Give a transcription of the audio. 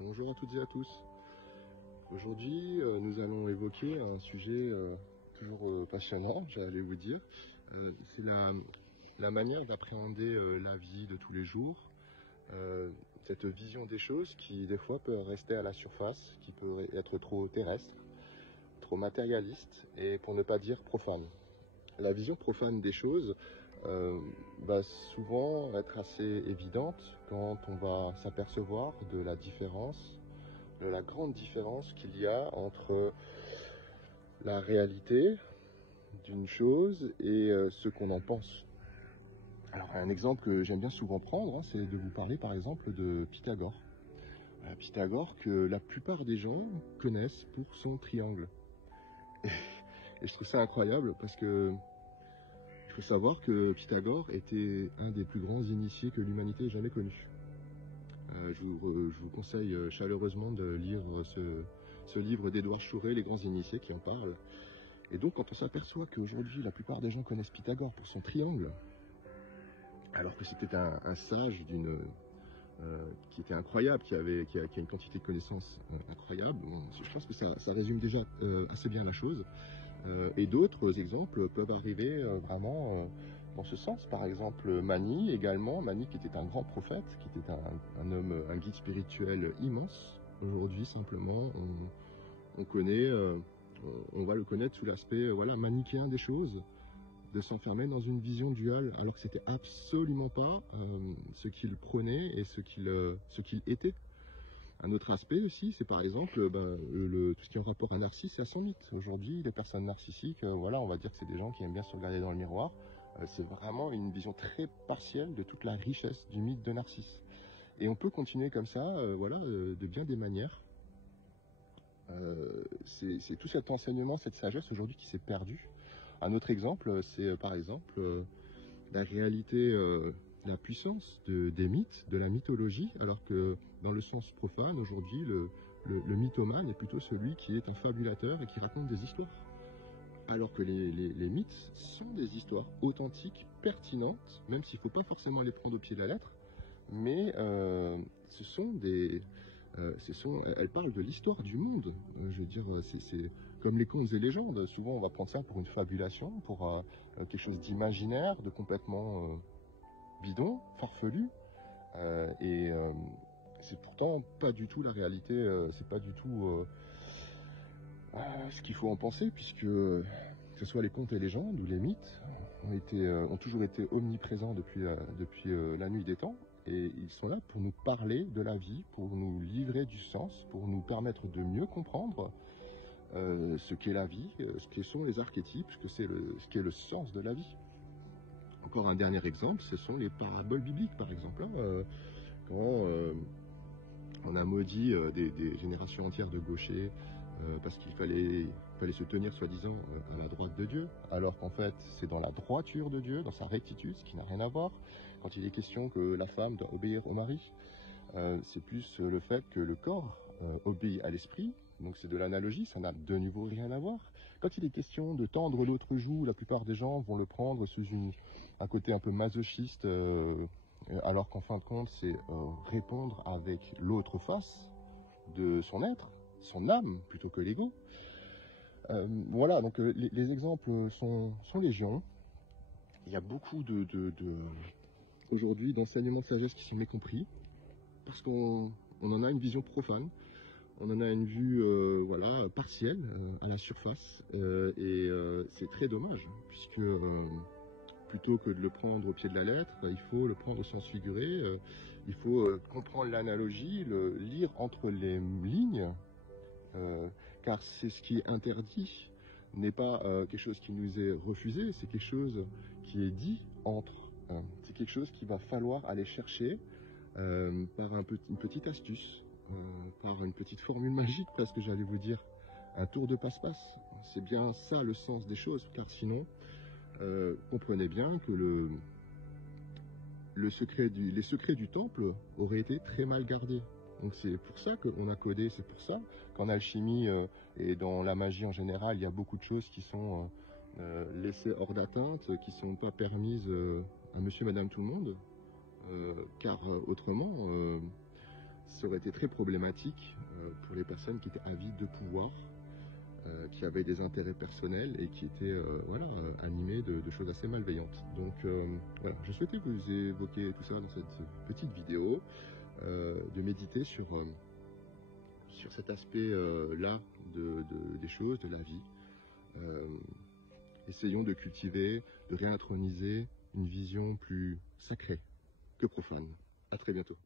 Bonjour à toutes et à tous. Aujourd'hui, nous allons évoquer un sujet toujours passionnant, j'allais vous dire. C'est la manière d'appréhender la vie de tous les jours, cette vision des choses qui des fois peut rester à la surface, qui peut être trop terrestre, trop matérialiste et pour ne pas dire profane. La vision profane des choses va souvent être assez évidente quand on va s'apercevoir de la différence, de la grande différence qu'il y a entre la réalité d'une chose et ce qu'on en pense. Alors un exemple que j'aime bien souvent prendre, c'est de vous parler par exemple de Pythagore. Pythagore que la plupart des gens connaissent pour son triangle. Et je trouve ça incroyable parce que il faut savoir que Pythagore était un des plus grands initiés que l'humanité ait jamais connu. Je vous conseille chaleureusement de lire ce livre d'Édouard Chouret, Les Grands Initiés, qui en parle. Et donc, quand on s'aperçoit qu'aujourd'hui, la plupart des gens connaissent Pythagore pour son triangle, alors que c'était un sage qui était incroyable, qui a une quantité de connaissances incroyable, je pense que ça résume déjà assez bien la chose. Et d'autres exemples peuvent arriver vraiment dans ce sens. Par exemple, Mani également, Mani qui était un grand prophète, qui était un homme, un guide spirituel immense. Aujourd'hui, simplement, on connaît, on va le connaître sous l'aspect manichéen des choses, de s'enfermer dans une vision duale, alors que c'était absolument pas ce qu'il prônait et ce qu'il était. Un autre aspect aussi, c'est par exemple tout ce qui est en rapport à Narcisse et à son mythe. Aujourd'hui, les personnes narcissiques, on va dire que c'est des gens qui aiment bien se regarder dans le miroir. C'est vraiment une vision très partielle de toute la richesse du mythe de Narcisse. Et on peut continuer comme ça, de bien des manières. C'est tout cet enseignement, cette sagesse aujourd'hui qui s'est perdue. Un autre exemple, c'est par exemple la réalité, la puissance des mythes, de la mythologie, alors que dans le sens profane, aujourd'hui, le mythomane est plutôt celui qui est un fabulateur et qui raconte des histoires. Alors que les mythes sont des histoires authentiques, pertinentes, même s'il ne faut pas forcément les prendre au pied de la lettre, mais elles parlent de l'histoire du monde. Je veux dire, c'est comme les contes et légendes. Souvent, on va prendre ça pour une fabulation, pour quelque chose d'imaginaire, de complètement bidon, farfelu. C'est pourtant pas du tout la réalité. C'est pas du tout ce qu'il faut en penser, puisque que ce soit les contes et légendes ou les mythes ont toujours été omniprésents depuis la nuit des temps. Et ils sont là pour nous parler de la vie, pour nous livrer du sens, pour nous permettre de mieux comprendre ce qu'est la vie, ce que sont les archétypes, ce qu'est le sens de la vie. Encore un dernier exemple, ce sont les paraboles bibliques, par exemple. Quand on a maudit des générations entières de gauchers parce qu'il fallait se tenir soi-disant à la droite de Dieu, alors qu'en fait c'est dans la droiture de Dieu, dans sa rectitude, ce qui n'a rien à voir. Quand il est question que la femme doit obéir au mari, c'est plus le fait que le corps obéit à l'esprit, donc c'est de l'analogie, ça n'a de nouveau rien à voir. Quand il est question de tendre l'autre joue, la plupart des gens vont le prendre sous un côté un peu masochiste, alors qu'en fin de compte c'est répondre avec l'autre face de son être, son âme plutôt que l'ego. Donc les exemples sont légion. Il y a beaucoup aujourd'hui d'enseignements de sagesse qui sont mécompris parce qu'on en a une vision profane, on en a une vue partielle, à la surface, et c'est très dommage puisque plutôt que de le prendre au pied de la lettre, il faut le prendre au sens figuré, il faut comprendre l'analogie, le lire entre les lignes. Car c'est ce qui est interdit, n'est pas quelque chose qui nous est refusé, c'est quelque chose qui est dit entre. C'est quelque chose qu'il va falloir aller chercher par une petite astuce, par une petite formule magique, parce que j'allais vous dire, un tour de passe-passe. C'est bien ça le sens des choses, car sinon, comprenez bien que les secrets du temple auraient été très mal gardés. Donc c'est pour ça qu'on a codé, c'est pour ça qu'en alchimie et dans la magie en général, il y a beaucoup de choses qui sont laissées hors d'atteinte, qui ne sont pas permises à monsieur, madame, tout le monde, car autrement, ça aurait été très problématique pour les personnes qui étaient avides de pouvoir, qui avaient des intérêts personnels et qui étaient animés de choses assez malveillantes. Donc voilà, je souhaitais vous évoquer tout ça dans cette petite vidéo, de méditer sur cet aspect-là des choses, de la vie. Essayons de cultiver, de réintroniser une vision plus sacrée que profane. À très bientôt.